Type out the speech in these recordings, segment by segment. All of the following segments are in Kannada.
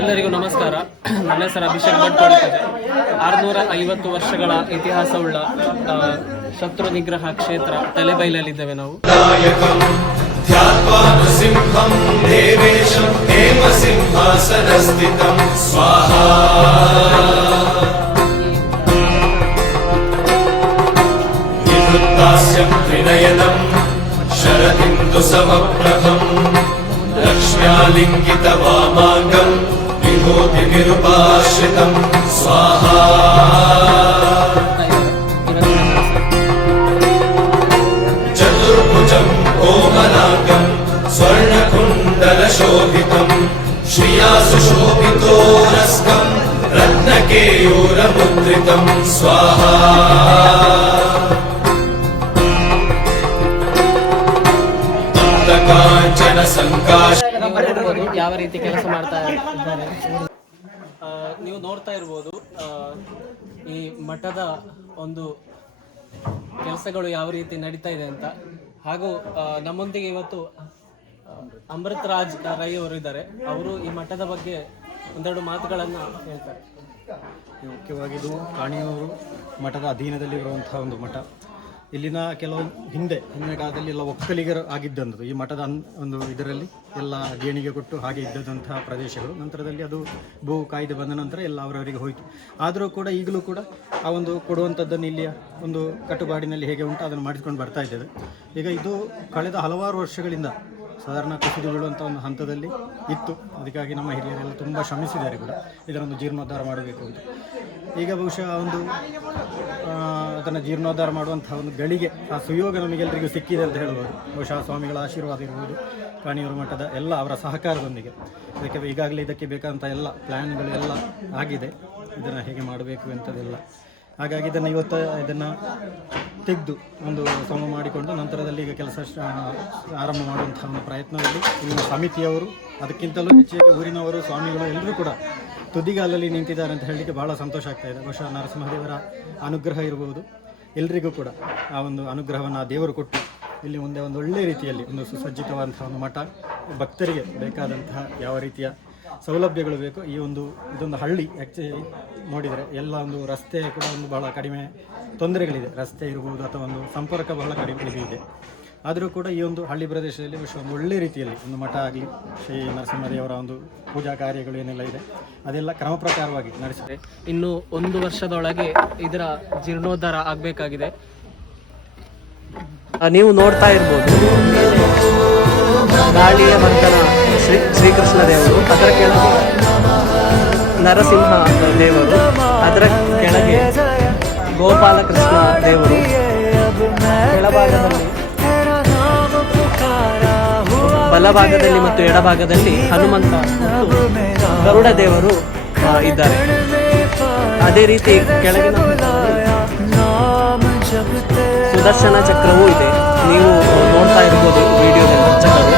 ಎಲ್ಲರಿಗೂ ನಮಸ್ಕಾರ. ನನ್ನ ಹೆಸರು ಅಭಿಷೇಕ್ ಭಟ್ ಆರುನೂರ ಐವತ್ತು ವರ್ಷಗಳ ಇತಿಹಾಸವುಳ್ಳ ಶತ್ರು ನಿಗ್ರಹ ಕ್ಷೇತ್ರ ತಲೆಬೈಲಲ್ಲಿದ್ದೇವೆ ನಾವು. ತ್ರಿನಯನಂ ಶರದಿಂದು ಸಮಪ್ರಭಂ ಲಕ್ಷ್ಮ್ಯಾಲಿಂಗಿತ ವಾಮಾಂಗ रुपाश्रितम् स्वाहा। चतुर्भुजम् कोमलाङ्गम् स्वर्णकुण्डलशोभितम् श्रिया सुशोभितोरस्कम् रत्नकेयोरमुद्रितम् स्वाहा। ಯಾವ ರೀತಿ ಕೆಲಸ ಮಾಡ್ತಾ ಇದ್ದಾರೆ? ನೀವು ನೋಡ್ತಾ ಇರ್ಬೋದು ಈ ಮಠದ ಒಂದು ಕೆಲಸಗಳು ಯಾವ ರೀತಿ ನಡೀತಾ ಇದೆ ಅಂತ. ಹಾಗೂ ನಮ್ಮೊಂದಿಗೆ ಇವತ್ತು ಅಮೃತ್ ರಾಜ್ ರೈ ಅವರು ಇದ್ದಾರೆ. ಅವರು ಈ ಮಠದ ಬಗ್ಗೆ ಒಂದೆರಡು ಮಾತುಗಳನ್ನು ಹೇಳ್ತಾರೆ. ಮುಖ್ಯವಾಗಿದ್ದು ಕಾಣಿಯೂರು ಮಠದ ಅಧೀನದಲ್ಲಿರುವಂತಹ ಒಂದು ಮಠ. ಇಲ್ಲಿನ ಕೆಲವು ಹಿಂದೆ, ಹಿಂದಿನ ಕಾಲದಲ್ಲಿ ಎಲ್ಲ ಒಕ್ಕಲಿಗರು ಆಗಿದ್ದಂಥದ್ದು, ಈ ಮಠದ ಒಂದು ಇದರಲ್ಲಿ ಎಲ್ಲ ದೇಣಿಗೆ ಕೊಟ್ಟು ಹಾಗೆ ಇದ್ದಂತಹ ಪ್ರದೇಶಗಳು. ನಂತರದಲ್ಲಿ ಅದು ಭೂ ಕಾಯ್ದೆ ಬಂದ ನಂತರ ಎಲ್ಲ ಅವರವರಿಗೆ ಹೋಯಿತು. ಆದರೂ ಕೂಡ ಈಗಲೂ ಕೂಡ ಆ ಒಂದು ಕೊಡುವಂಥದ್ದನ್ನು ಇಲ್ಲಿಯ ಒಂದು ಕಟ್ಟುಪಾಡಿನಲ್ಲಿ ಹೇಗೆ ಉಂಟು ಅದನ್ನು ಮಾಡಿಸ್ಕೊಂಡು ಬರ್ತಾ ಇದ್ದೇವೆ. ಈಗ ಇದು ಕಳೆದ ಹಲವಾರು ವರ್ಷಗಳಿಂದ ಸಾಧಾರಣ ಕುಸಿದು ಬೀಳುವಂಥ ಒಂದು ಹಂತದಲ್ಲಿ ಇತ್ತು. ಅದಕ್ಕಾಗಿ ನಮ್ಮ ಹಿರಿಯರೆಲ್ಲ ತುಂಬ ಶ್ರಮಿಸಿದ್ದಾರೆ ಕೂಡ. ಇದರೊಂದು ಜೀರ್ಣೋದ್ಧಾರ ಮಾಡಬೇಕು ಅಂತ. ಈಗ ಬಹುಶಃ ಒಂದು ಅದನ್ನು ಜೀರ್ಣೋದ್ಧಾರ ಮಾಡುವಂಥ ಒಂದು ಗಳಿಗೆ ಆ ಸುಯೋಗ ನಮಗೆಲ್ಲರಿಗೂ ಸಿಕ್ಕಿದೆ ಅಂತ ಹೇಳ್ಬೋದು ಬಹುಶಃ ಸ್ವಾಮಿಗಳ ಆಶೀರ್ವಾದ ಇರ್ಬೋದು ಕಾಣಿಯೂರು ಮಠದ ಎಲ್ಲ ಅವರ ಸಹಕಾರದೊಂದಿಗೆ. ಅದಕ್ಕೆ ಈಗಾಗಲೇ ಇದಕ್ಕೆ ಬೇಕಾದಂಥ ಎಲ್ಲ ಪ್ಲ್ಯಾನ್ಗಳು ಎಲ್ಲ ಆಗಿದೆ. ಇದನ್ನು ಹೇಗೆ ಮಾಡಬೇಕು ಅಂಥದ್ದೆಲ್ಲ ಹಾಗಾಗಿ ಇದನ್ನು ಇವತ್ತು ಇದನ್ನು ತೆಗೆದು ಒಂದು ಸಮ ಮಾಡಿಕೊಂಡು ನಂತರದಲ್ಲಿ ಈಗ ಕೆಲಸ ಆರಂಭ ಮಾಡುವಂಥ ಒಂದು ಪ್ರಯತ್ನದಲ್ಲಿ ಇಲ್ಲಿನ ಸಮಿತಿಯವರು ಅದಕ್ಕಿಂತಲೂ ಹೆಚ್ಚಿಗೆ ಊರಿನವರು, ಸ್ವಾಮಿಗಳು ಎಲ್ಲರೂ ಕೂಡ ತುದಿಗಾಲಲ್ಲಿ ನಿಂತಿದ್ದಾರೆ ಅಂತ ಹೇಳಲಿಕ್ಕೆ ಬಹಳ ಸಂತೋಷ ಆಗ್ತಾ ಇದೆ. ಬಹುಶಃ ನರಸಿಂಹದೇವರ ಅನುಗ್ರಹ ಇರಬಹುದು ಎಲ್ರಿಗೂ ಕೂಡ ಆ ಒಂದು ಅನುಗ್ರಹವನ್ನು ಆ ದೇವರು ಕೊಟ್ಟು ಇಲ್ಲಿ ಮುಂದೆ ಒಂದು ಒಳ್ಳೆ ರೀತಿಯಲ್ಲಿ ಒಂದು ಸುಸಜ್ಜಿತವಾದಂತಹ ಒಂದು ಮಠ, ಭಕ್ತರಿಗೆ ಬೇಕಾದಂತಹ ಯಾವ ರೀತಿಯ ಸೌಲಭ್ಯಗಳು ಬೇಕು ಈ ಒಂದು ಇದೊಂದು ಹಳ್ಳಿ ಆ್ಯಕ್ಚುಲಿ ನೋಡಿದರೆ ಎಲ್ಲ ಒಂದು ರಸ್ತೆ ಕೂಡ ಒಂದು ಬಹಳ ಕಡಿಮೆ ತೊಂದರೆಗಳಿದೆ. ರಸ್ತೆ ಇರ್ಬೋದು ಅಥವಾ ಒಂದು ಸಂಪರ್ಕ ಬಹಳ ಕಡಿಮೆ ಇದು. ಆದರೂ ಕೂಡ ಈ ಒಂದು ಹಳ್ಳಿ ಪ್ರದೇಶದಲ್ಲಿ ವಿಶ್ವ ಒಂದು ಒಳ್ಳೆಯ ರೀತಿಯಲ್ಲಿ ಒಂದು ಮಠ ಆಗಲಿ ಶ್ರೀ ನರಸಿಂಹದೇವರ ಒಂದು ಪೂಜಾ ಕಾರ್ಯಗಳು ಏನೆಲ್ಲ ಇದೆ ಅದೆಲ್ಲ ಕ್ರಮ ಪ್ರಕಾರವಾಗಿ ನಡೆಸಿದೆ. ಇನ್ನು ಒಂದು ವರ್ಷದೊಳಗೆ ಇದರ ಜೀರ್ಣೋದ್ಧಾರ ಆಗಬೇಕಾಗಿದೆ. ನೀವು ನೋಡ್ತಾ ಇರ್ಬೋದು. ಗಾಳಿಯ ಮಂಥನ ಶ್ರೀ ಶ್ರೀಕೃಷ್ಣ ದೇವರು ಅದರ ಕೆಳಗೆ ನರಸಿಂಹ ದೇವರು ಅದರ ಕೆಳಗೆ ಗೋಪಾಲಕೃಷ್ಣ ದೇವರು ಬಲಭಾಗದಲ್ಲಿ ಮತ್ತು ಎಡಭಾಗದಲ್ಲಿ ಹನುಮಂತ ಮತ್ತು ಗರುಡ ದೇವರು ಇದ್ದಾರೆ. ಅದೇ ರೀತಿ ಕೆಳಗಿನ ಸುದರ್ಶನ ಚಕ್ರವೂ ಇದೆ. ನೀವು ನೋಡ್ತಾ ಇರ್ಬೋದು ವಿಡಿಯೋದಲ್ಲಿ ಚಕ್ರವು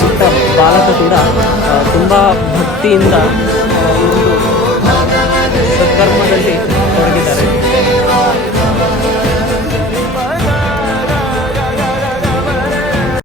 ಸುತ್ತ ಬಾಲಕ ಕೂಡ ತುಂಬ ಭಕ್ತಿಯಿಂದ ಒಂದು ಸತ್ಕರ್ಮದಲ್ಲಿ